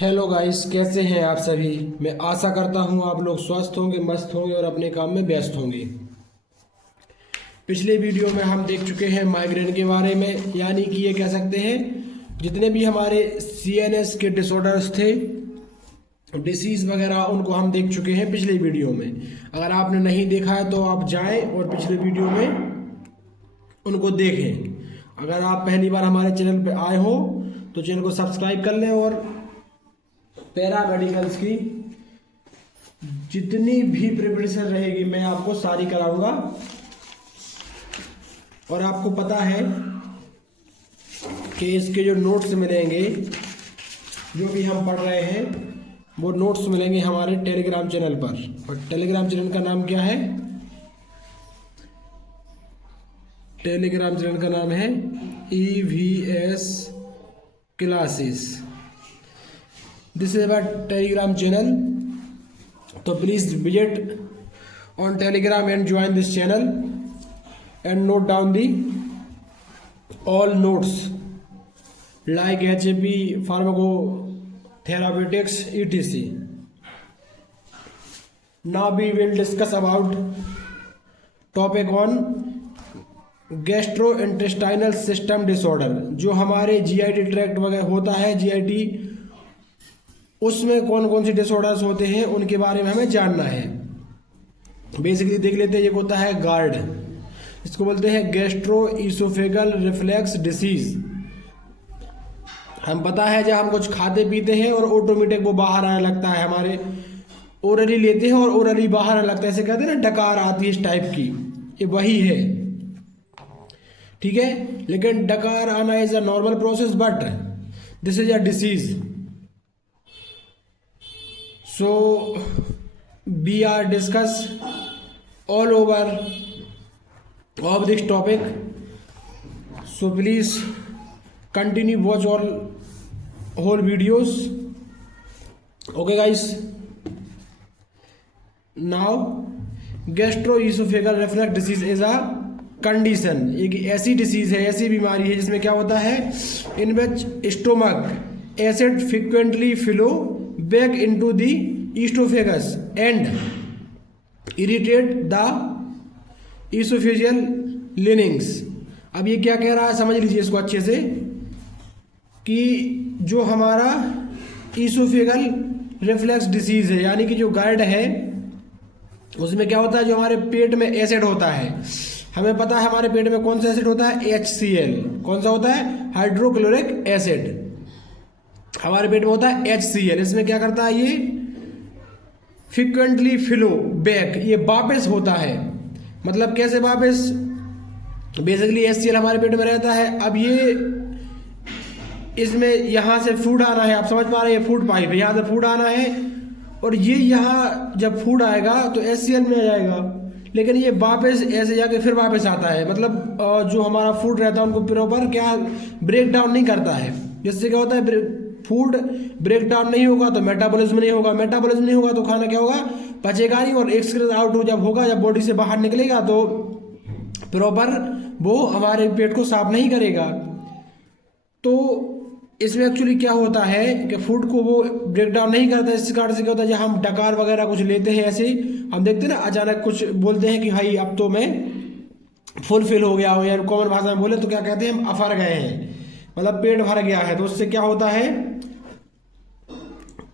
Hello guys, कैसे हैं आप सभी। मैं आशा करता हूं आप लोग स्वस्थ होंगे, मस्त होंगे और अपने काम में व्यस्त होंगे। पिछले वीडियो में हम देख चुके हैं माइग्रेन के बारे में, यानी कि ये कह सकते हैं जितने भी हमारे सीएनएस के डिसऑर्डर्स थे, डिसीज़ वगैरह, उनको हम देख चुके हैं पिछले वीडियो में। अगर आपने नहीं देखा है तो आप जाएं और पिछले वीडियो में उनको देखें। अगर आप पहली बार हमारे चैनल पर आए हो तो चैनल को सब्सक्राइब कर लें और पैरामेडिकल्स की जितनी भी प्रिपरेशन रहेगी मैं आपको सारी कराऊंगा। और आपको पता है कि इसके जो नोट्स मिलेंगे, जो भी हम पढ़ रहे हैं, वो नोट्स मिलेंगे हमारे टेलीग्राम चैनल पर। और टेलीग्राम चैनल का नाम क्या है? टेलीग्राम चैनल का नाम है EVS classes. This is our Telegram channel, तो please visit on Telegram and join this channel and note down the all notes like HAP, pharmacotherapeutics, etc. Now we will discuss about topic on gastrointestinal system disorder। जो हमारे GIT tract वगैरह होता है, GIT, उसमें कौन कौन सी disorders होते हैं उनके बारे में हमें जानना है। बेसिकली देख लेते हैं। ये होता है गार्ड, इसको बोलते हैं गैस्ट्रो ईसोफेगल रिफ्लेक्स डिसीज। हम पता है जब हम कुछ खाते पीते हैं और ऑटोमेटिक वो बाहर आने लगता है, हमारे ओरली लेते हैं और ओरली बाहर आने लगता है, ऐसे कहते हैं ना, डकार आती है इस टाइप की, ये वही है। ठीक है, लेकिन डकार आना is a normal process but this is a disease. So we are discuss all over of this topic, so please continue watch all whole videos. Okay guys, now gastroesophageal reflux disease is a condition। एक ऐसी disease है, ऐसी बीमारी है जिसमें क्या होता है, in which stomach acid frequently flow back into the esophagus and irritate the esophageal linings. अब ये क्या कह रहा है, समझ लीजिए इसको अच्छे से, कि जो हमारा ईसोफेगल रिफ्लेक्स डिसीज है, यानी कि जो गार्ड है, उसमें क्या होता है, जो हमारे पेट में एसिड होता है, हमें पता है हमारे पेट में कौन सा एसिड होता है, HCl। कौन सा होता है? Hydrochloric acid. हमारे पेट में होता है HCl। इसमें क्या करता है, ये फ्रिक्वेंटली फ्लो बैक, ये वापस होता है। मतलब कैसे वापस? बेसिकली HCl हमारे पेट में रहता है। अब ये इसमें यहाँ से फूड आना है, आप समझ पा रहे हैं, ये फूड पाइप है, यहाँ से फूड आना है और ये यहाँ जब फूड आएगा तो HCl में आ जाएगा, लेकिन ये वापस ऐसे जाके फिर वापस आता है। मतलब जो हमारा फूड रहता है उनको प्रॉपर क्या ब्रेक डाउन नहीं करता है, जिससे क्या होता है, फूड ब्रेक डाउन नहीं होगा तो मेटाबॉलिज्म नहीं होगा, मेटाबॉलिज्म नहीं होगा तो खाना क्या होगा, पचेगा नहीं, और एक्सक्रीट आउट जब होगा, जब बॉडी से बाहर निकलेगा तो प्रॉपर वो हमारे पेट को साफ नहीं करेगा। तो इसमें एक्चुअली क्या होता है कि फूड को वो ब्रेक डाउन नहीं करता। इस कारण से क्या होता है, जब हम डकार वगैरह कुछ लेते हैं, ऐसे हम देखते हैं ना, अचानक कुछ बोलते हैं कि भाई अब तो मैं फुलफिल हो गया हूँ, या कॉमन भाषा में बोले तो क्या कहते हैं, हम अफर गए हैं, मतलब पेट भर गया है। तो उससे क्या होता है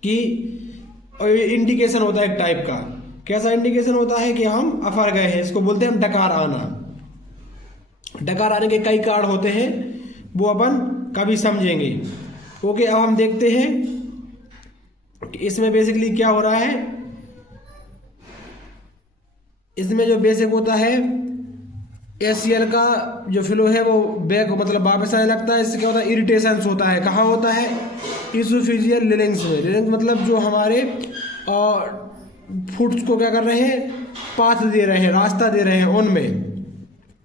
कि इंडिकेशन होता है एक टाइप का। कैसा इंडिकेशन होता है कि हम अफर गए हैं, इसको बोलते हैं हम डकार आना। डकार आने के कई कारण होते हैं, वो अपन कभी समझेंगे। ओके, अब हम देखते हैं कि इसमें बेसिकली क्या हो रहा है। इसमें जो बेसिक होता है, HCl का जो फ्लो है वो बैक, मतलब वापस आने लगता है। इससे क्या होता है, इरिटेशन होता है। कहाँ होता है? ईसोफेजियल लिनिंग्स में। लिनिंग्स मतलब जो हमारे फूड्स को क्या कर रहे हैं, पाथ दे रहे हैं, रास्ता दे रहे हैं उनमें,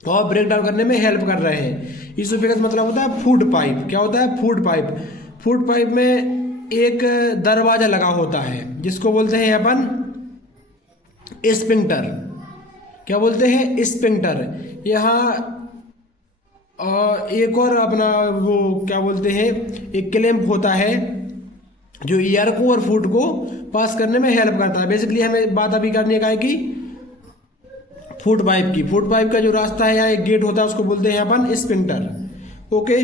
और ब्रेक डाउन करने में हेल्प कर रहे हैं। ईसोफेगस मतलब होता है फूड पाइप। क्या होता है? Food pipe. फूड पाइप में एक दरवाजा लगा होता है जिसको बोलते हैं अपन स्पिंक्टर। क्या बोलते हैं? स्पिंक्टर। यहाँ एक और अपना वो क्या बोलते हैं, एक क्लैंप होता है जो एयर को और फूड को पास करने में हेल्प करता है। बेसिकली हमें बात अभी करने का है कि फूड पाइप की। फूड पाइप का जो रास्ता है, यहाँ एक गेट होता है, उसको बोलते हैं upper sphincter. Okay,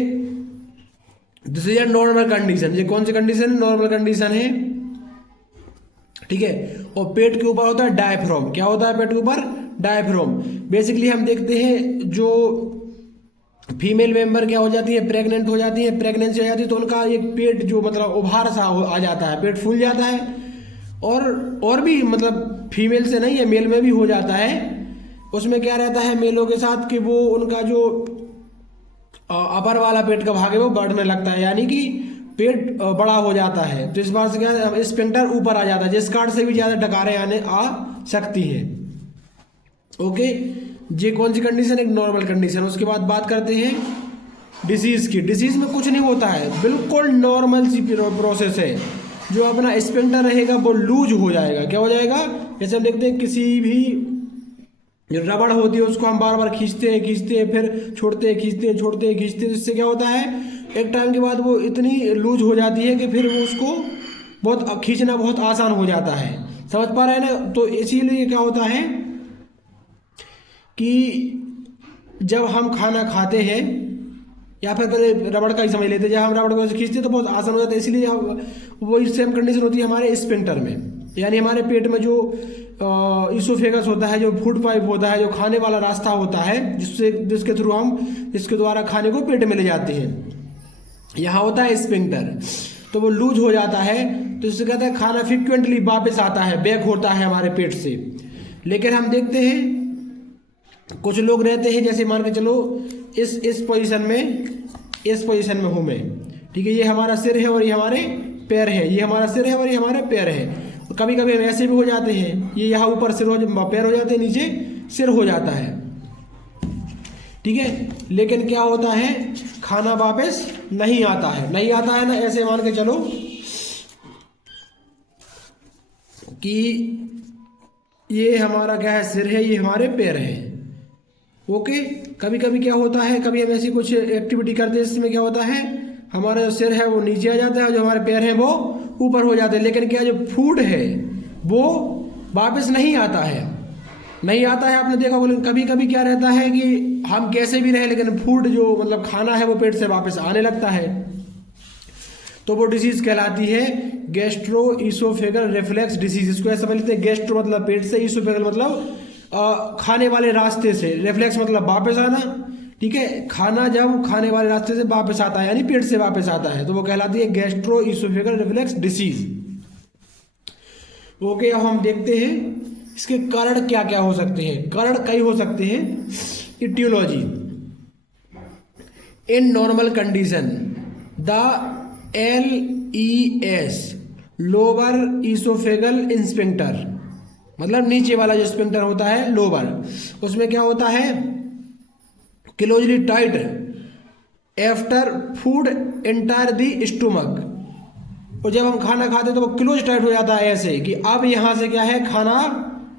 this is a normal condition. ये कौन सी कंडीशन है? नॉर्मल कंडीशन है, ठीक है। और पेट के ऊपर होता है डायफ्राम। क्या होता है पेट के ऊपर? डायफ्राम। बेसिकली हम देखते हैं जो फीमेल मेंबर क्या हो जाती है, प्रेग्नेंट हो जाती है, प्रेगनेंसी हो जाती है, तो उनका एक पेट जो मतलब उभार सा आ जाता है, पेट फूल जाता है। और भी मतलब फीमेल से नहीं है, मेल में भी हो जाता है। उसमें क्या रहता है मेलों के साथ कि वो उनका जो अपर वाला पेट का भाग है वो बढ़ने लगता है, यानी कि पेट बड़ा हो जाता है। तो इस बार से क्या स्फिंक्टर ऊपर आ जाता है, जिस कार्ड से भी ज़्यादा डकारें आने आ सकती हैं। ओके, ये कौन सी कंडीशन? एक नॉर्मल कंडीशन। उसके बाद बात करते हैं डिसीज की। डिसीज में कुछ नहीं होता है, बिल्कुल नॉर्मल सी प्रोसेस है। जो अपना स्फिंक्टर रहेगा वो लूज हो जाएगा। क्या हो जाएगा? जैसे हम देखते हैं किसी भी जो रबड़ होती है उसको हम बार बार खींचते हैं फिर छोड़ते हैं, खींचते हैं, इससे क्या होता है एक टाइम के बाद वो इतनी लूज हो जाती है कि फिर वो उसको बहुत खींचना बहुत आसान हो जाता है। समझ पा रहे हैं ना? तो इसीलिए क्या होता है कि जब हम खाना खाते हैं, या फिर पहले रबड़ का ही समझ लेते हैं, जब हम रबड़ को खींचते हैं तो बहुत आसान हो जाता है। इसलिए वो सेम कंडीशन होती है हमारे स्फिंक्टर में, यानी हमारे पेट में जो इसोफेगस होता है, जो फूड पाइप होता है, जो खाने वाला रास्ता होता है, जिसके थ्रू हम इसके द्वारा खाने को पेट में ले जाते हैं, यहाँ होता है स्फिंक्टर। तो वो लूज हो जाता है, तो इससे कहते हैं खाना फ्रिक्वेंटली वापस आता है, बैक होता है हमारे पेट से। लेकिन हम देखते हैं कुछ लोग रहते हैं, जैसे मान के चलो इस पोजीशन में हूँ मैं, ठीक है। ये हमारा सिर है और ये हमारे पैर है, ये हमारा सिर है और ये हमारे पैर है। कभी कभी हम ऐसे भी हो जाते हैं, ये यहाँ ऊपर पैर हो जाते हैं, नीचे सिर हो जाता है, ठीक है। लेकिन क्या होता है खाना वापस नहीं आता है ना। ऐसे मान के चलो कि ये हमारा क्या है, सिर है, ये हमारे पैर है। ओके, कभी कभी क्या होता है, कभी हम ऐसी कुछ एक्टिविटी करते हैं जिसमें क्या होता है हमारा जो सिर है वो नीचे आ जाता है, जो हमारे पैर हैं वो ऊपर हो जाते हैं। लेकिन क्या जो फूड है वो वापस नहीं आता है। आपने देखा होगा। कभी कभी क्या रहता है कि हम कैसे भी रहे, लेकिन फूड जो मतलब खाना है वो पेट से वापस आने लगता है, तो वो डिसीज कहलाती है गैस्ट्रो ईसोफेगल रिफ्लेक्स डिसीज। इसको ऐसा समझते हैं, गैस्ट्रो मतलब पेट से, ईसोफेगल मतलब खाने वाले रास्ते से, रिफ्लेक्स मतलब वापस आना, ठीक है। खाना जब खाने वाले रास्ते से वापस आता है, यानी पेट से वापस आता है, तो वो कहलाती है gastro oesophageal reflex disease. Okay, अब हम देखते हैं इसके कारण क्या क्या हो सकते हैं। कारण कई हो सकते हैं। Aetiology in normal condition the LES lower oesophageal sphincter, मतलब नीचे वाला जो स्फिंक्टर होता है लोअर, उसमें क्या होता है closely tight after food entire the stomach. और जब हम खाना खाते तो वो क्लोज टाइट हो जाता है ऐसे कि अब यहाँ से क्या है खाना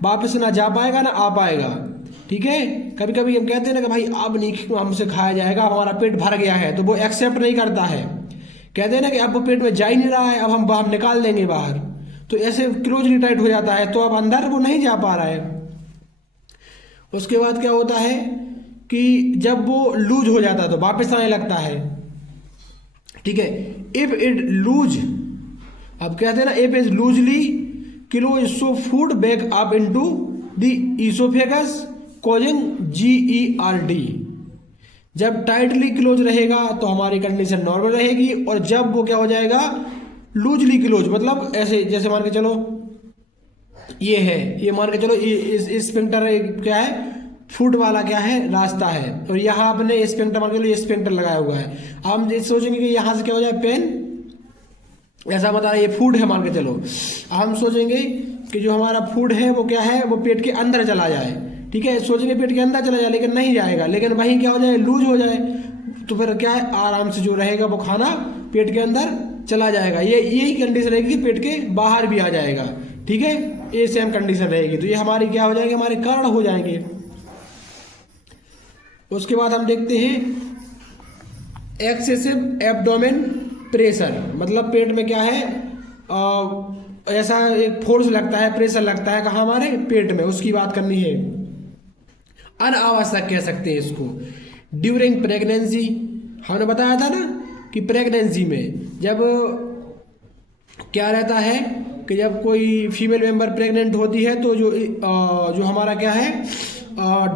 वापस ना जा पाएगा ना आ पाएगा, ठीक है। कभी कभी हम कहते हैं ना कि भाई अब नहीं हमसे खाया जाएगा, हमारा पेट भर गया है, तो वो एक्सेप्ट नहीं करता है। कहते हैं ना कि अब वो पेट में जा ही नहीं रहा है, अब हम बाहर निकाल देंगे बाहर, तो ऐसे क्लोजली टाइट हो जाता है, तो अब अंदर वो नहीं जा पा रहा है। उसके बाद क्या होता है कि जब वो लूज हो जाता है तो वापस आने लगता है, ठीक है। इफ इट लूज, अब कहते हैं ना if is loosely close so food back up into the oesophagus causing GERD। जब टाइटली क्लोज रहेगा तो हमारी कंडीशन नॉर्मल रहेगी, और जब वो क्या हो जाएगा लूजली क्लोज, मतलब ऐसे जैसे मान के चलो ये है, ये मान के चलो इस स्फिंक्टर क्या है फूड वाला क्या है रास्ता है, और यहाँ आपने स्फिंक्टर मान के लो ये स्फिंक्टर लगाया हुआ है। हम सोचेंगे कि यहाँ से क्या हो जाए पेन, ऐसा बता रहा ये फूड है मान के चलो। हम सोचेंगे कि जो हमारा फूड है वो क्या है वो पेट के अंदर चला जाए, ठीक है। सोचेंगे पेट के अंदर चला जाए, लेकिन नहीं जाएगा, लेकिन वहीं क्या हो जाए लूज हो जाए, तो फिर क्या है आराम से जो रहेगा वो खाना पेट के अंदर चला जाएगा। यही कंडीशन रहेगी कि पेट के बाहर भी आ जाएगा, ठीक है। ये सेम कंडीशन रहेगी, तो ये हमारी क्या हो जाएगी हमारे कारण हो जाएंगे। उसके बाद हम देखते हैं एक्सेसिव एब्डोमेन प्रेशर, मतलब पेट में क्या है ऐसा एक फोर्स लगता है, प्रेशर लगता है कहाँ, हमारे पेट में, उसकी बात करनी है। अनावश्यक कह सकते हैं इसको। ड्यूरिंग प्रेगनेंसी, हमने बताया था ना कि प्रेगनेंसी में जब क्या रहता है कि जब कोई फीमेल मेंबर प्रेग्नेंट होती है तो जो हमारा क्या है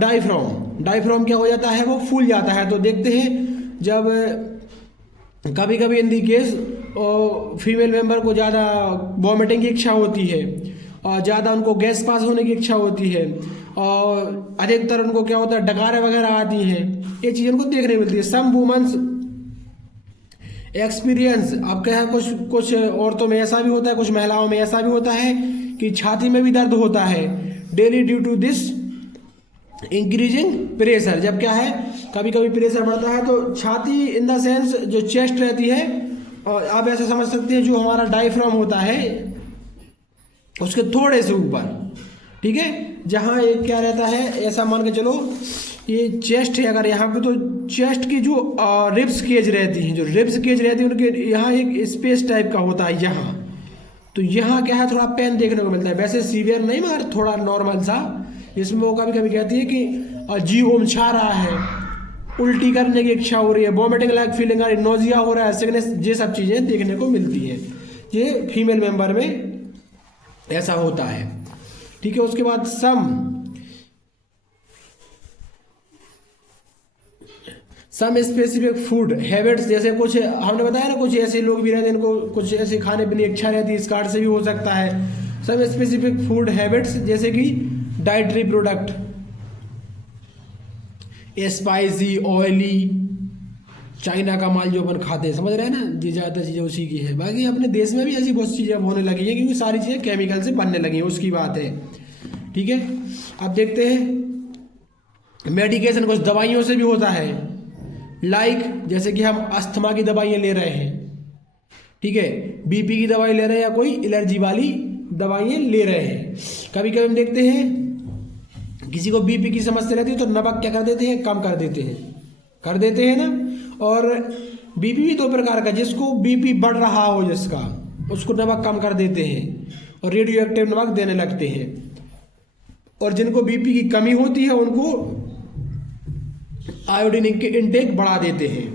डायफ्राम क्या हो जाता है, वो फूल जाता है। तो देखते हैं जब कभी कभी इन दी केस फीमेल मेंबर को ज़्यादा वॉमिटिंग की इच्छा होती है और ज़्यादा उनको गैस पास होने की इच्छा होती है और अधिकतर उनको क्या होता है डकारें वगैरह आती हैं, ये चीज़ उनको देखने मिलती है। सम वुमेन्स एक्सपीरियंस, अब क्या है कुछ औरतों में ऐसा भी होता है, कुछ महिलाओं में ऐसा भी होता है कि छाती में भी दर्द होता है daily due to this increasing pressure. जब क्या है कभी कभी प्रेशर बढ़ता है तो छाती इन द सेंस जो चेस्ट रहती है, और आप ऐसे समझ सकते हैं जो हमारा डायफ्राम होता है उसके थोड़े से ऊपर, ठीक है, जहाँ एक क्या रहता है, ऐसा मान के चलो ये चेस्ट है अगर यहाँ पे, तो चेस्ट की जो रिब्स केज रहती हैं, जो रिब्स केज रहती है उनके यहाँ एक स्पेस टाइप का होता है यहाँ, तो यहाँ क्या है थोड़ा पेन देखने को मिलता है। वैसे सीवियर नहीं मगर थोड़ा नॉर्मल सा, जिसमें वो कभी कभी कहती है कि जी उमछा रहा है, उल्टी करने की इच्छा हो रही है, वॉमिटिंग लाइक फीलिंग आ रही है, नोजिया हो रहा है, सिकनेस, ये सब चीज़ें देखने को मिलती हैं। ये फीमेल मेंबर में ऐसा होता है, ठीक है। उसके बाद सम स्पेसिफिक फूड हैबिट्स, जैसे कुछ हमने बताया ना कुछ ऐसे लोग भी रहते हैं इनको कुछ ऐसे खाने पीने की इच्छा रहती है, इस कार्ड से भी हो सकता है। सम स्पेसिफिक फूड हैबिट्स जैसे कि dietary product, spicy, oily, China का माल जो अपन खाते हैं, समझ रहे हैं ना, ये ज़्यादा चीज़ें उसी की है। बाकी अपने देश में भी ऐसी बहुत चीज़ें अब होने लगी हैं क्योंकि सारी चीज़ें केमिकल से बनने लगी हैं, उसकी बात है, ठीक है। अब देखते हैं मेडिकेशन, कुछ दवाइयों से भी होता है, जैसे कि हम अस्थमा की दवाइयाँ ले रहे हैं, ठीक है, बीपी की दवाई ले रहे हैं या कोई एलर्जी वाली दवाइयाँ ले रहे हैं। कभी कभी हम देखते हैं किसी को बीपी की समस्या रहती है तो नमक क्या कर देते हैं, कम कर देते हैं ना। और बीपी भी दो प्रकार का, जिसको बीपी बढ़ रहा हो जिसका, उसको नमक कम कर देते हैं और रेडियो एक्टिव नमक देने लगते हैं। और जिनको बीपी की कमी होती है उनको आयोडीन के इनटेक बढ़ा देते हैं।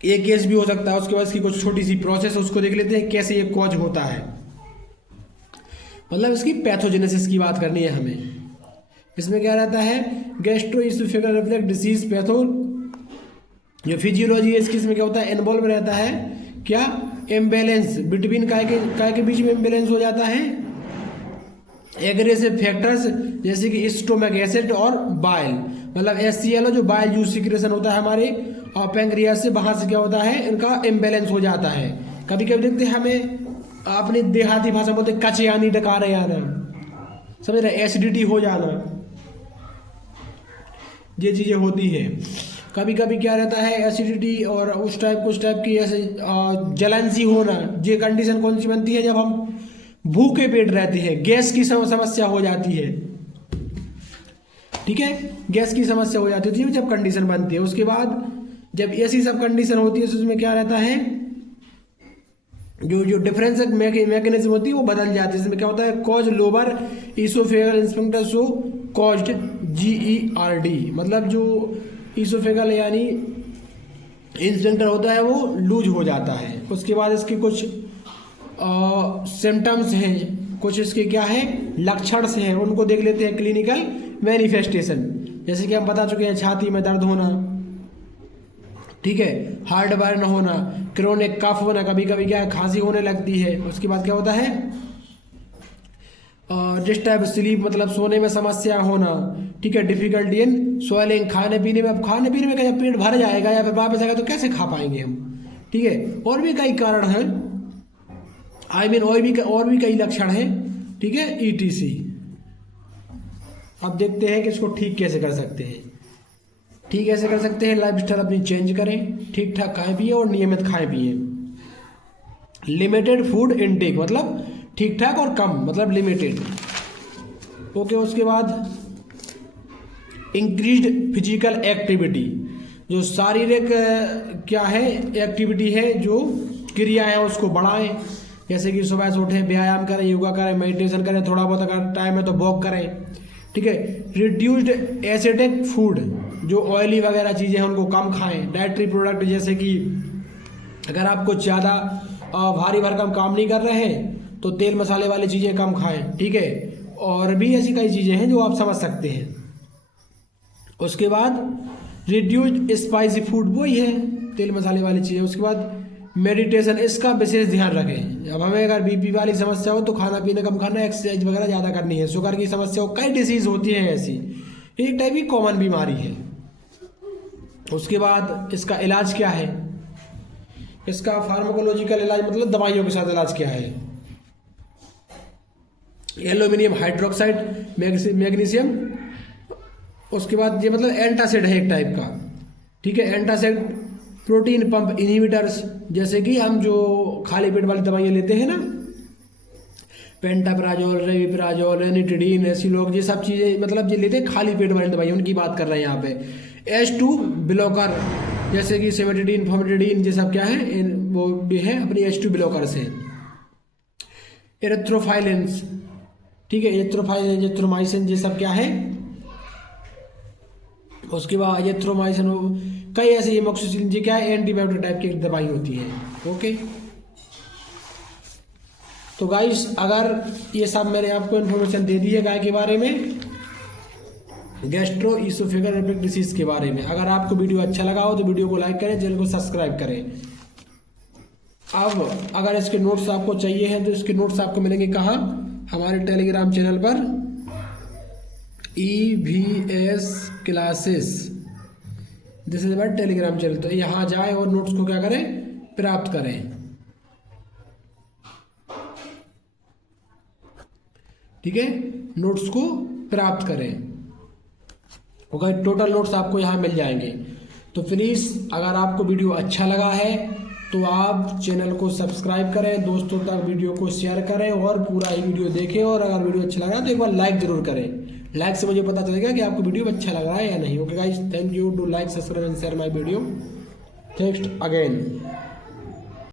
ये केस भी हो सकता है। उसके बाद इसकी कुछ छोटी सी प्रोसेस उसको देख लेते हैं कैसे ये कॉज होता है, मतलब इसकी पैथोजेनेसिस की बात करनी है हमें। इसमें क्या रहता है, गैस्ट्रोइसोफेगल रिफ्लक्स डिसीज पैथो, जो फिजियोलॉजी है इसकी, इसमें क्या होता है, इन्वॉल्व रहता है क्या, इम्बैलेंस बिटवीन काय के बीच में इम्बैलेंस हो जाता है, एग्रेसिव फैक्टर्स जैसे कि स्टोमक एसिड और बाइल, मतलब HCl जो बाइल जूस सिक्रेशन होता है हमारे और पैंक्रियास से, वहाँ से क्या होता है इनका इम्बैलेंस हो जाता है। कभी कभी देखते हैं हमें अपनी देहाती भाषा बोलते कचे आनी, डकारे आना, समझ रहे, एसिडिटी हो जाना, ये चीज़ें होती हैं। कभी कभी क्या रहता है एसिडिटी और कुछ टाइप की ऐसे जलन सी होना। ये कंडीशन कौन सी बनती है, जब हम भूखे पेट रहते हैं, गैस की समस्या हो जाती है, ठीक है, गैस की समस्या हो जाती है जब कंडीशन बनती है। उसके बाद जब ऐसी सब कंडीशन होती है तो उसमें क्या रहता है, जो डिफरेंस मैकेनिज्म होती है वो बदल जाती है। इसमें क्या होता है, कॉज लोअर ईसोफेगल इंस्पेक्टर सो कॉज्ड GERD, मतलब जो ईसोफेगल यानी इंस्पेक्टर होता है वो लूज हो जाता है। उसके बाद इसके कुछ सिम्टम्स हैं, कुछ इसके क्या है लक्षण से हैं, उनको देख लेते हैं। क्लिनिकल मैनिफेस्टेशन, जैसे कि हम बता चुके हैं, छाती में दर्द होना, ठीक है, हार्ट बर्न होना, क्रोनिक कफ होना, कभी कभी क्या है खांसी होने लगती है। उसके बाद क्या होता है डिस्टर्ब स्लीप, मतलब सोने में समस्या होना, ठीक है, डिफिकल्टी इन स्वेलिंग, खाने पीने में। अब खाने पीने में क्या पेट भर जाएगा या फिर वापस आएगा तो कैसे खा पाएंगे हम, ठीक है। और भी कई कारण हैं, और भी कई लक्षण हैं, ठीक है, ETC। अब देखते हैं कि इसको ठीक कैसे कर सकते हैं। ठीक ऐसे कर सकते हैं, लाइफस्टाइल अपनी चेंज करें, ठीक ठाक खाएं पिए और नियमित खाएं पिए। लिमिटेड फूड इनटेक, मतलब ठीक ठाक और कम, मतलब लिमिटेड, ओके। उसके बाद इंक्रीज्ड फिजिकल एक्टिविटी, जो शारीरिक क्या है एक्टिविटी है जो क्रिया है उसको बढ़ाएं, जैसे कि सुबह से उठें, व्यायाम करें, योगा करें, मेडिटेशन करें, थोड़ा बहुत अगर टाइम है तो वॉक करें। ठीक है। रिड्यूस्ड एसिडिक फूड, जो ऑयली वगैरह चीज़ें हैं उनको कम खाएं। डाइटरी प्रोडक्ट, जैसे कि अगर आप कुछ ज़्यादा भारी भरकम काम नहीं कर रहे हैं तो तेल मसाले वाली चीज़ें कम खाएं। ठीक है। और भी ऐसी कई चीज़ें हैं जो आप समझ सकते हैं। उसके बाद रिड्यूस्ड स्पाइसी फूड, वही है तेल मसाले वाली चीज़ें। उसके बाद मेडिटेशन, इसका विशेष ध्यान रखें। अब हमें अगर बीपी वाली समस्या हो तो खाना पीना कम खाना, एक्सरसाइज वगैरह ज़्यादा करनी है। शुगर की समस्या हो, कई डिसीज़ होती है ऐसी, एक टाइप की कॉमन बीमारी है। उसके बाद इसका इलाज क्या है, इसका फार्माकोलॉजिकल इलाज मतलब दवाइयों के साथ इलाज क्या है। Aluminium hydroxide, magnesium. उसके बाद ये मतलब एंटासिड है एक टाइप का। ठीक है। एंटासिड, प्रोटीन पंप इनहिबिटर्स, जैसे कि हम जो खाली पेट वाली दवाइयाँ लेते हैं ना, पेंटाप्राजोल, रेविप्राजोल, रेनिटिडीन, ऐसी लोग ये सब चीज़ें मतलब ये लेते हैं खाली पेट वाली दवाइयाँ, उनकी बात कर रहे हैं यहाँ पे। H2 ब्लॉकर, जैसे कि सेमेटिडीन, फॉर्मेटिडीन, ये सब क्या है, वो भी है अपनी H2 ब्लॉकर से। एरिथ्रोफाइलिन्स, ठीक है, एरिथ्रोफाइलिन, एरिथ्रोमाइसिन, ये सब क्या है। उसके बाद एरिथ्रोमाइसिन, कई ऐसे एमोक्सिसिलिन, ये क्या है, एंटीबायोटिक टाइप की दवाई होती है। ओके। तो गाइस, अगर ये सब मैंने आपको इन्फॉर्मेशन दे दी है गाय के बारे में, गैस्ट्रो ईसोफेगल रिफ्लक्स डिसीज के बारे में। अगर आपको वीडियो अच्छा लगा हो तो वीडियो को लाइक करें, चैनल को सब्सक्राइब करें। अब अगर इसके नोट्स आपको चाहिए हैं तो इसके नोट्स आपको मिलेंगे कहाँ, हमारे टेलीग्राम चैनल पर, EVS क्लासेस, दिस इज हमारा टेलीग्राम चैनल। तो यहाँ जाएं और नोट्स को क्या करें, प्राप्त करें। ठीक है, नोट्स को प्राप्त करें। ओके, टोटल नोट्स आपको यहाँ मिल जाएंगे। तो प्लीज़ अगर आपको वीडियो अच्छा लगा है तो आप चैनल को सब्सक्राइब करें, दोस्तों तक वीडियो को शेयर करें और पूरा ही वीडियो देखें। और अगर वीडियो अच्छा लगा तो एक बार लाइक जरूर करें। लाइक से मुझे पता चलेगा कि आपको वीडियो अच्छा लग रहा है या नहीं। Okay guys, thank you, do like, subscribe and share my video. Thanks again.